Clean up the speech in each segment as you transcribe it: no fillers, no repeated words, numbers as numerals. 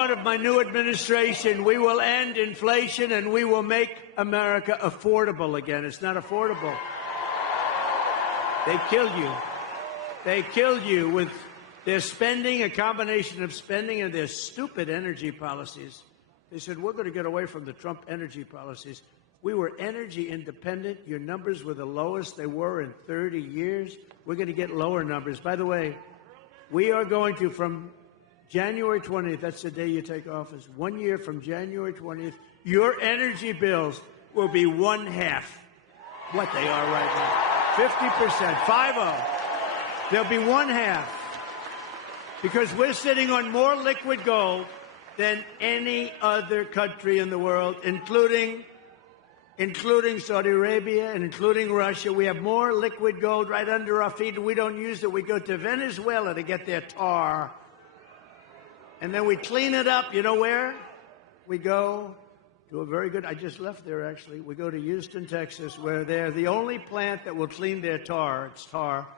Part of my new administration, we will end inflation and we will make America affordable again. It's not affordable. They killed you. They killed you with their spending, a combination of spending and their stupid energy policies. They said, we're going to get away from the Trump energy policies. We were energy independent. Your numbers were the lowest they were in 30 years. We're going to get lower numbers. By the way, we are going to, from January 20th, that's the day you take office, 1 year from January 20th, your energy bills will be one-half what they are right now. 50%, 50. They'll be one-half. Because we're sitting on more liquid gold than any other country in the world, including Saudi Arabia and including Russia. We have more liquid gold right under our feet, and we don't use it. We go to Venezuela to get their tar. And then we clean it up. You know where? We go to a very good, I just left there actually. We go to Houston, Texas, where they're the only plant that will clean their tar. It's tar.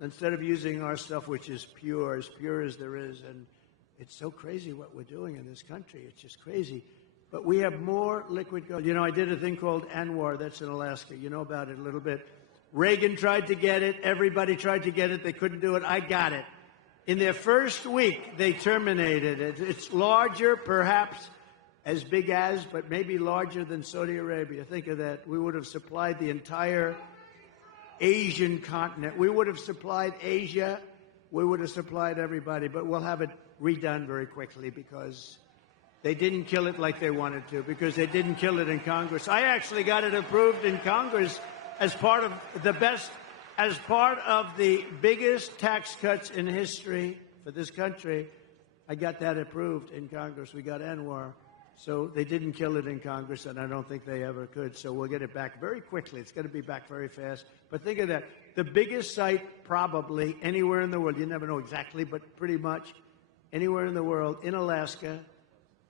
Instead of using our stuff, which is pure as there is. And it's so crazy what we're doing in this country. It's just crazy. But we have more liquid gold. You know, I did a thing called ANWR. That's in Alaska. You know about it a little bit. Reagan tried to get it. Everybody tried to get it. They couldn't do it. I got it. In their first week, they terminated it. It's larger, perhaps as big as, but maybe larger than Saudi Arabia. Think of that. We would have supplied the entire Asian continent. We would have supplied Asia. We would have supplied everybody. But we'll have it redone very quickly because they didn't kill it like they wanted to, because they didn't kill it in Congress. I actually got it approved in Congress as part of the biggest tax cuts in history for this country. I got that approved in Congress. We got ANWR. So they didn't kill it in Congress, and I don't think they ever could. So we'll get it back very quickly. It's going to be back very fast. But think of that. The biggest site probably anywhere in the world, you never know exactly, but pretty much anywhere in the world, in Alaska.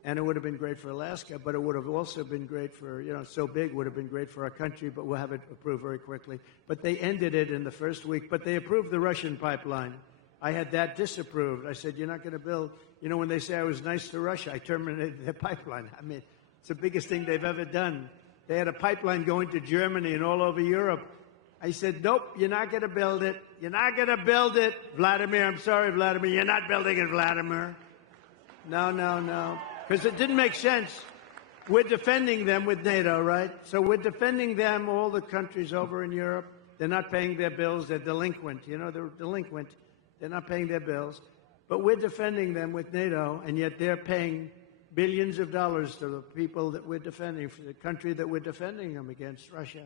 And it would have been great for Alaska, but it would have also been great for, so big would have been great for our country, but we'll have it approved very quickly. But they ended it in the first week, but they approved the Russian pipeline. I had that disapproved. I said, you're not going to build, when they say I was nice to Russia, I terminated their pipeline. I mean, it's the biggest thing they've ever done. They had a pipeline going to Germany and all over Europe. I said, nope, you're not going to build it. You're not going to build it. Vladimir, I'm sorry, Vladimir, you're not building it, Vladimir. No. Because it didn't make sense. We're defending them with NATO, right? So we're defending them, all the countries over in Europe. They're not paying their bills. They're delinquent. They're delinquent. They're not paying their bills. But we're defending them with NATO, and yet they're paying billions of dollars to the people that we're defending, for the country that we're defending them against, Russia.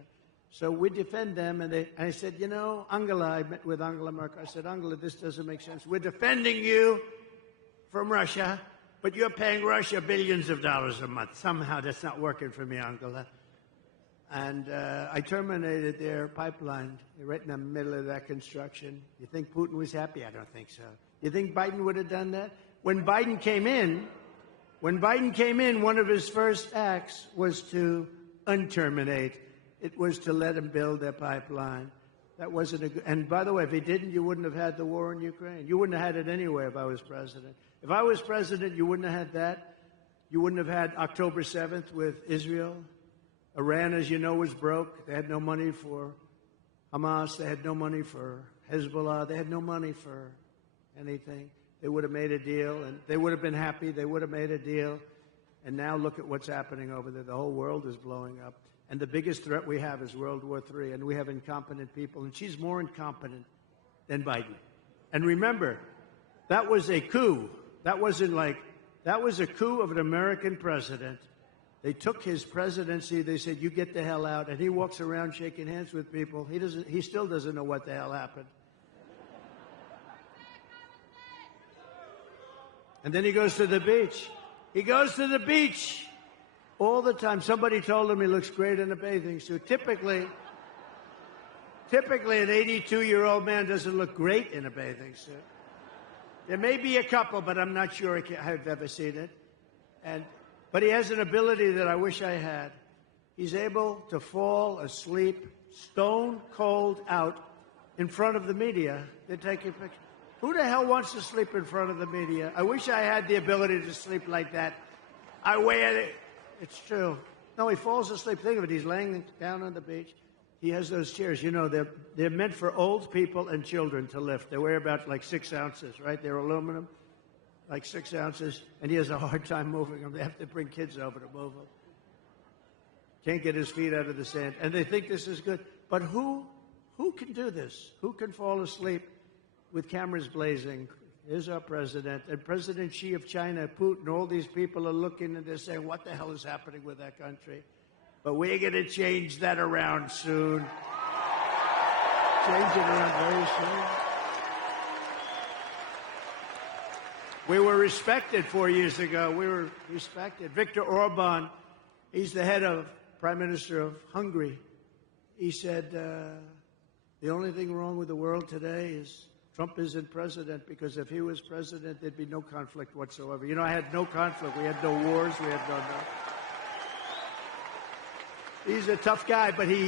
So we defend them, and I said, Angela, I met with Angela Merkel. I said, Angela, this doesn't make sense. We're defending you from Russia, but you're paying Russia billions of dollars a month. Somehow that's not working for me, Angela. And I terminated their pipeline. They're right in the middle of that construction. You think Putin was happy? I don't think so. You think Biden would have done that? When Biden came in, one of his first acts was to unterminate. It was to let him build their pipeline. That wasn't a good. And by the way, if he didn't, you wouldn't have had the war in Ukraine. You wouldn't have had it anyway if I was president. If I was president, you wouldn't have had that. You wouldn't have had October 7th with Israel. Iran, as you know, was broke. They had no money for Hamas. They had no money for Hezbollah. They had no money for anything. They would have made a deal, and they would have been happy. They would have made a deal. And now look at what's happening over there. The whole world is blowing up. And the biggest threat we have is World War III, and we have incompetent people. And she's more incompetent than Biden. And remember, that was a coup. That was a coup of an American president. They took his presidency. They said, you get the hell out. And he walks around shaking hands with people. He still doesn't know what the hell happened. And then he goes to the beach. He goes to the beach all the time. Somebody told him he looks great in a bathing suit. Typically, an 82-year-old man doesn't look great in a bathing suit. There may be a couple, but I'm not sure I've ever seen it. But he has an ability that I wish I had. He's able to fall asleep stone cold out in front of the media. They're taking pictures. Who the hell wants to sleep in front of the media? I wish I had the ability to sleep like that. I wear it. It's true. No, he falls asleep. Think of it. He's laying down on the beach. He has those chairs. You know, they're meant for old people and children to lift. They weigh about like 6 ounces, right? They're aluminum, like 6 ounces. And he has a hard time moving them. They have to bring kids over to move them. Can't get his feet out of the sand. And they think this is good. But who can do this? Who can fall asleep with cameras blazing? Here's our president. And President Xi of China, Putin, all these people are looking and they're saying, what the hell is happening with that country? But we're going to change that around soon. Change it around very soon. We were respected 4 years ago. We were respected. Viktor Orban, he's the head of Prime Minister of Hungary. He said, the only thing wrong with the world today is Trump isn't president, because if he was president, there'd be no conflict whatsoever. You know, I had no conflict. We had no wars. We had no. He's a tough guy, but he